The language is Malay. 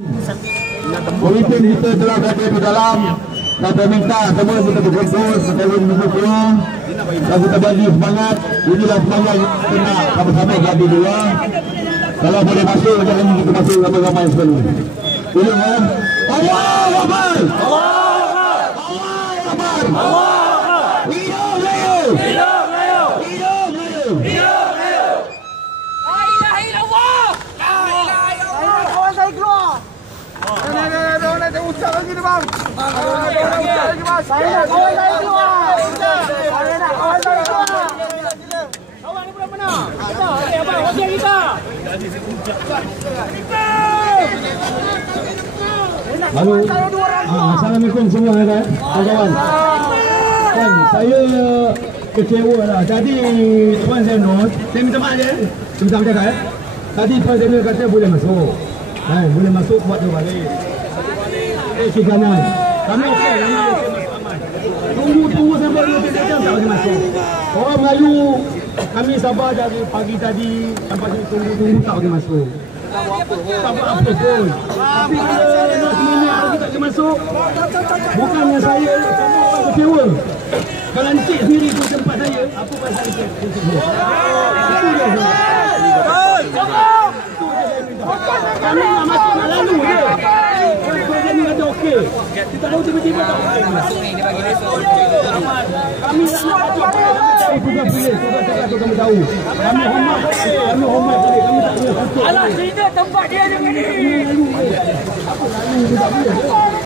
Pemimpin kita telah berada di dalam dan saya minta semua kita berkumpul, kita berkumpul dan kita bagi semangat. Inilah semangat yang kita nak sama-sama jadi dua. Kalau boleh masuk, jangan kita masuk ramai-ramai sekali. Boleh kan? Allahu Akbar! Allahu Akbar! Allahu Akbar! Allahu Akbar! Hidup Melayu! Hidup Melayu! Hidup Melayu! Hidup Melayu! La ilaha illallah! La ilaha illallah! Kawan saya keluar! Ada orang nak ucap lagi ni bang. Ada orang ucap lagi bang. Saya nak kawan saya keluar. Saya nak kawan saya keluar. Kawan ni belum menang. Kita, abang, wajib kita. Halo. Assalamualaikum semua kawan. Kan saya kecewa lah. Tadi Tuan Zainul, saya minta maaf je. Minta maaf Tadi Tuan Zainul kata boleh masuk. Boleh masuk buat dia balik. Kiri kanan. Kami okey, kami masuk aman. Tunggu sampai 2 jam tak boleh masuk. Orang Melayu, kami sabar dari pagi tadi sampai tunggu tak boleh masuk. Tak buat apa pun. Tapi kalau semuanya kita tak boleh masuk, bukannya saya semua orang kecewa. Kalau Encik sendiri pun tempat saya, apa pasal Encik? Kami nak masuk nak lalu je. Kerja ni kata okey. Kita tahu tiba-tiba tak okey. Kami nak masuk. Tugas polis, tugas cakap kami tahu. Kami hormat. Kami tak boleh masuk. Alah, sini tempat dia dengan ni. Apa lalu tak boleh.